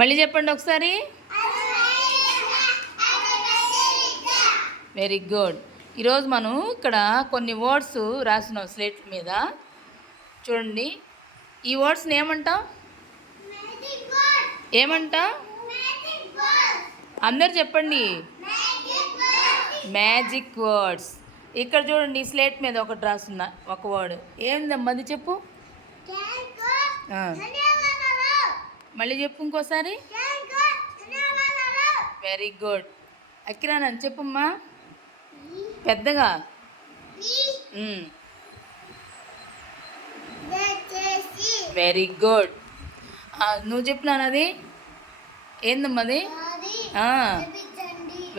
మళ్ళీ చెప్పండి ఒకసారి. వెరీ గుడ్ ఈరోజు మనం ఇక్కడ కొన్ని వర్డ్స్ రాసినాం స్లేట్ మీద. చూడండి. ఈ వర్డ్స్ని ఏమంటాం? ఏమంటాం? అందరు చెప్పండి. మ్యాజిక్ వర్డ్స్ ఇక్కడ చూడండి స్లేట్ మీద ఒకటి రాస్తున్నా ఒక వర్డ్ ఏందమ్మా అది చెప్పు. మళ్ళీ చెప్పు ఇంకోసారి. వెరీ గుడ్ అక్కిరానని చెప్పమ్మా. పెద్దగా. వెరీ గుడ్ నువ్వు చెప్పినాను అది. ఏందమ్మా అది?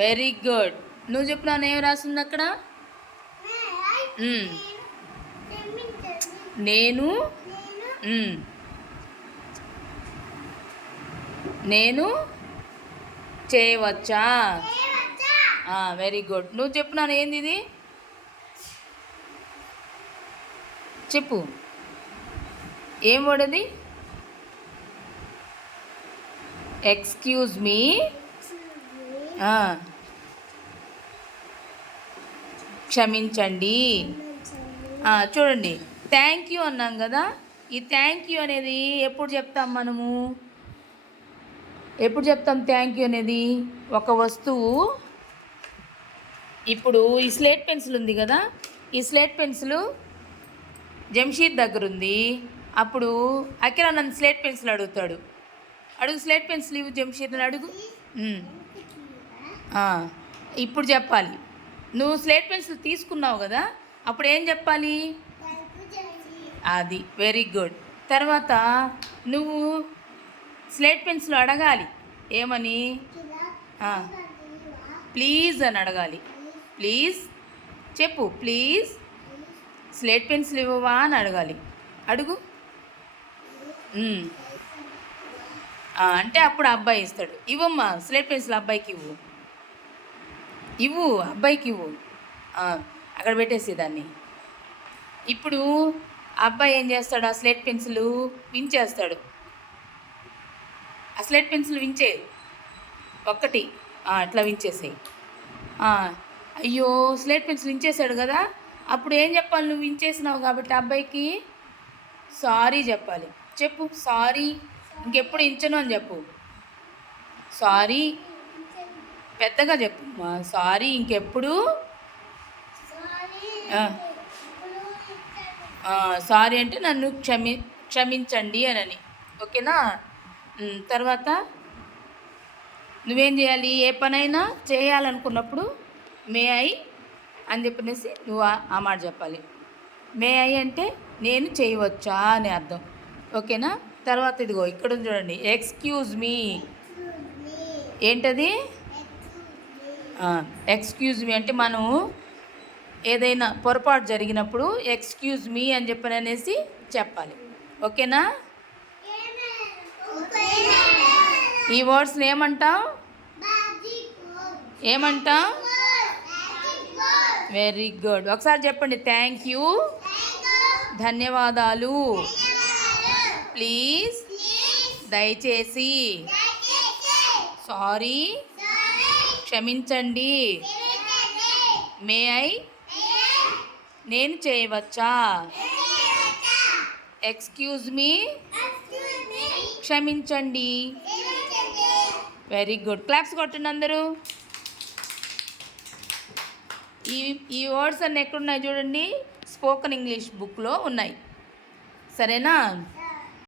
వెరీ గుడ్ నువ్వు చెప్పినాను ఏం రాసింది అక్కడ. నేను. నేను చేయవచ్చా? వెరీ గుడ్ నువ్వు చెప్పినాను ఏంది ఇది? చెప్పు. ఏం వర్డ్ అది? ఎక్స్క్యూజ్ మీ క్షమించండి. చూడండి. థ్యాంక్ యూ అన్నాం కదా. ఈ థ్యాంక్ యూ అనేది ఎప్పుడు చెప్తాం మనము? ఎప్పుడు చెప్తాం థ్యాంక్ యూ అనేది? ఒక వస్తువు. ఇప్పుడు ఈ స్లేట్ పెన్సిల్ ఉంది కదా? ఈ స్లేట్ పెన్సిల్ జంషీద్ దగ్గర ఉంది అప్పుడు అకిరా నన్ను స్లేట్ పెన్సిల్ అడుగుతాడు. అడుగు స్లేట్ పెన్సిల్ ఇవ్వు జంషీద్ అని అడుగు ఇప్పుడు చెప్పాలి. నువ్వు స్లేట్ పెన్సిల్ తీసుకున్నావు కదా? అప్పుడు ఏం చెప్పాలి? అది వెరీ గుడ్ తర్వాత నువ్వు స్లేట్ పెన్సిల్ అడగాలి. ఏమని? ప్లీజ్ అని అడగాలి. ప్లీజ్. చెప్పు ప్లీజ్. స్లేట్ పెన్సిల్ ఇవ్వవా అని అడగాలి. అడుగు. అంటే అప్పుడు అబ్బాయి ఇస్తాడు. ఇవ్వమ్మా స్లేట్ పెన్సిల్ అబ్బాయికి ఇవ్వు. ఇవ్వు అబ్బాయికి ఇవ్వు. అక్కడ పెట్టేసి దాన్ని. ఇప్పుడు అబ్బాయి ఏం చేస్తాడు? ఆ స్లేట్ పెన్సిల్ వించేస్తాడు. ఆ స్లేట్ పెన్సిల్ వించే ఒక్కటి అట్లా వించేసేయి అయ్యో స్లేట్ పెన్సిల్ వించేసాడు కదా. అప్పుడు ఏం చెప్పాలి? నువ్వు వించేసినావు కాబట్టి అబ్బాయికి సారీ చెప్పాలి. చెప్పు సారీ ఇంకెప్పుడు ఇంచను అని చెప్పు. సారీ పెద్దగా చెప్పు. సారీ ఇంకెప్పుడు? సారీ అంటే నన్ను క్షమి క్షమించండి అని. ఓకేనా? తర్వాత నువ్వేం చేయాలి? ఏ పనైనా చేయాలనుకున్నప్పుడు మే ఐ అని చెప్పినేసి నువ్వు ఆ- మాట చెప్పాలి. మే ఐ అంటే నేను చేయవచ్చా అని అర్థం. ఓకేనా? తర్వాత ఇదిగో ఇక్కడ చూడండి. ఎక్స్క్యూజ్ మీ ఏంటది? ఎక్స్క్యూజ్ మీ అంటే మనం ఏదైనా పొరపాటు జరిగినప్పుడు ఎక్స్క్యూజ్ మీ అని చెప్పని అనేసి చెప్పాలి. ఓకేనా? ఈ వర్డ్స్ని ఏమంటాం? ఏమంటాం? వెరీ గుడ్ ఒకసారి చెప్పండి. థ్యాంక్ యూ ధన్యవాదాలు. ప్లీజ్ దయచేసి. సారీ క్షమించండి. మే ఐ నేను చేయవచ్చా? ఎక్స్క్యూజ్ మీ క్షమించండి. వెరీ గుడ్ క్లాప్స్ కొట్టండి అందరూ. ఈ ఈ వర్డ్స్ అన్నీ ఎక్కడున్నాయి చూడండి? స్పోకెన్ ఇంగ్లీష్ బుక్లో ఉన్నాయి. సరేనా?